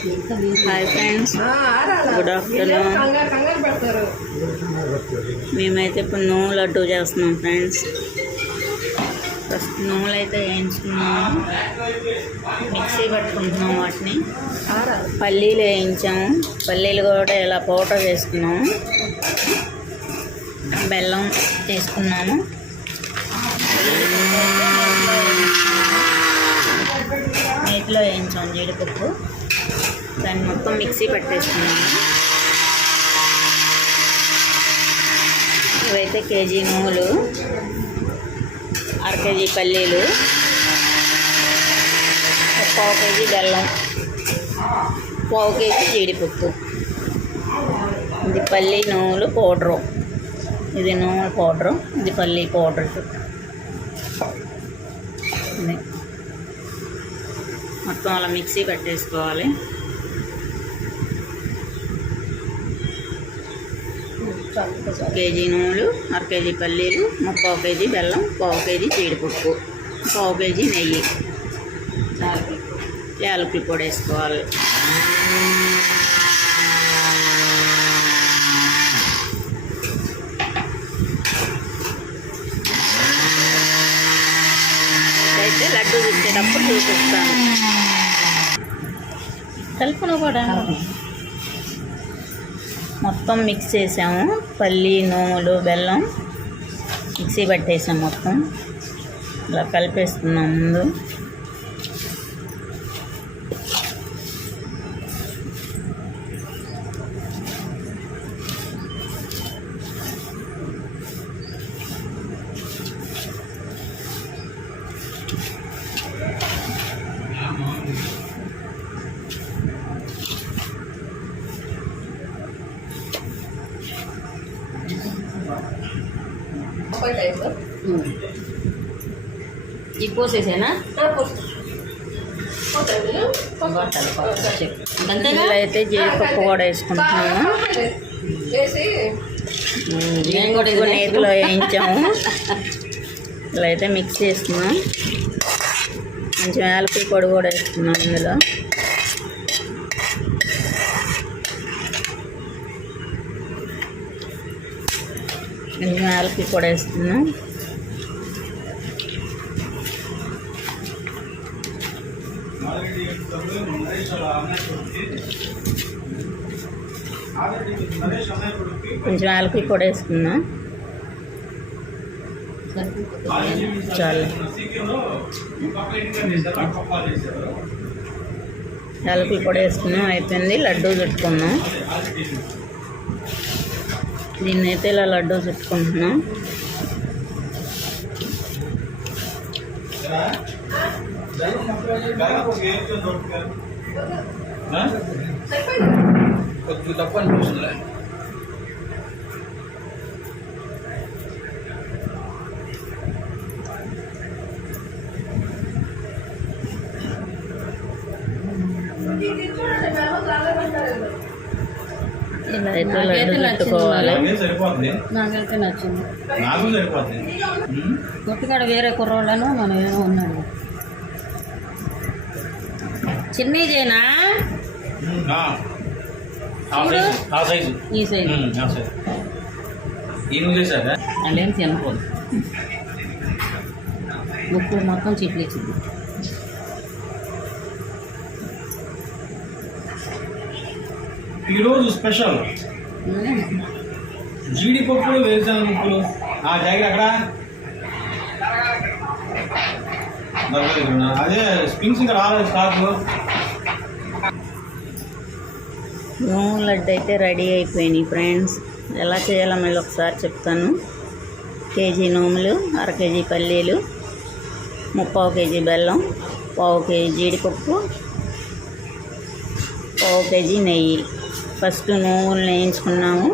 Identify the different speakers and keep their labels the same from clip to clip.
Speaker 1: Hi friends good afternoon మేమైతే ఇప్పుడు నువ్వు లడ్డు చేస్తున్నాం ఫ్రెండ్స్ ఫస్ట్ నువ్వులు అయితే వేయించుకున్నాము మిక్సీ పట్టుకుంటున్నాం వాటిని. పల్లీలు వేయించాము పల్లీలు కూడా ఇలా పౌడర్ చేసుకున్నాము బెల్లం తీసుకున్నాము నేతిలో వేయించాం జీడిపప్పు దాన్ని మొత్తం మిక్సీ పట్టేసుకున్నాము ఇవైతే కేజీ నువ్వులు అర కేజీ పల్లీలు పావు కేజీ బెల్లం పావు కేజీ జీడిపప్పు. ఇది పల్లి నువ్వులు పౌడరు. ఇది నువ్వుల పౌడరు ఇది పల్లి పౌడర్. ఇది మొత్తం అలా మిక్సీ పట్టేసుకోవాలి. కేజీ నూనెలు అర కేజీ పల్లీలు ముప్పావు కేజీ బెల్లం పావు కేజీ జీడిపప్పు పావు కేజీ నెయ్యి. యాలకులు పొడి. వేసుకోవాలి. అయితే లడ్డు తిట్టేటప్పుడు చూపిస్తాను కలుపును కూడా. మొత్తం మిక్స్ చేసాము. పల్లి నూనెలు బెల్లం మిక్సీ పట్టేసాం మొత్తం. ఇలా కలిపేస్తున్నాం ముందు. ఈ పోసేసేనా? అయితే జీడిపప్పు కూడా వేసుకుంటున్నాము నేను కూడా ఇది నేతిలో వేయించాము. ఇలా అయితే మిక్స్ చేసుకున్నాం. కొంచెం యాలకుల పొడి కూడా వేసుకున్నాం ఇందులో. కొంచెం యాలకుల పొడి వేస్తున్నాం కొంచెం యాలకుల పొడి వేసుకున్నాం. చాలు. యాలకుల పొడి వేసుకున్నాం అయిపోయింది. లడ్డూ చుట్టుకున్నాం దీన్ని అయితే ఇలా లడ్డూ చుట్టుకుంటున్నాం
Speaker 2: కొద్దిగా తక్కువ అనిపిస్తుందిలే.
Speaker 1: ఇలా లడ్డు
Speaker 2: సరిపోతుంది.
Speaker 3: నాకైతే నచ్చింది. కొట్టుకాడ వేరే కుర్రోళ్ళను మనం ఏమో ఉన్నాడు
Speaker 2: ఆ సైజు
Speaker 3: ఈ
Speaker 2: సైజు.
Speaker 3: అల్లేం తినకూడదు ముక్కుడు మొత్తం చిట్లు ఇచ్చింది.
Speaker 2: ఈరోజు స్పెషల్. జీడిపప్పులు వేరుశనగ ముప్పులు ఆ జాగ్రత్త అక్కడ. అదే స్ప్రింగ్స్ ఇంకా రాలేదు స్టాక్.
Speaker 1: నూనె లడ్డు అయితే రెడీ అయిపోయినాయి ఫ్రెండ్స్. ఎలా చేయాలో మళ్ళీ ఒకసారి చెప్తాను. కేజీ నూనెలు అర కేజీ పల్లీలు ముప్పావు కేజీ బెల్లం పావు కేజీ జీడిపప్పు పావు కేజీ నెయ్యి. ఫస్ట్ నువ్వులు వేయించుకున్నాము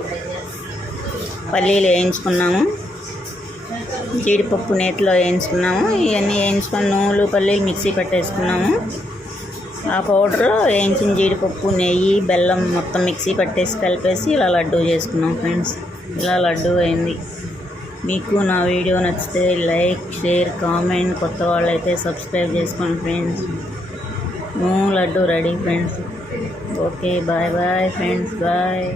Speaker 1: పల్లీలు వేయించుకున్నాము జీడిపప్పు నేతిలో వేయించుకున్నాము ఇవన్నీ వేయించుకొని నువ్వులు పల్లీలు మిక్సీ పట్టేసుకున్నాము. ఆ పౌడర్లో వేయించిన జీడిపప్పు నెయ్యి బెల్లం మొత్తం మిక్సీ పట్టేసి కలిపేసి ఇలా లడ్డు చేసుకున్నాం ఫ్రెండ్స్. ఇలా లడ్డు అయింది. మీకు నా వీడియో నచ్చితే లైక్ షేర్ కామెంట్ కొత్త వాళ్ళైతే సబ్స్క్రైబ్ చేసుకోండి friends. Laddu ready friends okay bye bye friends bye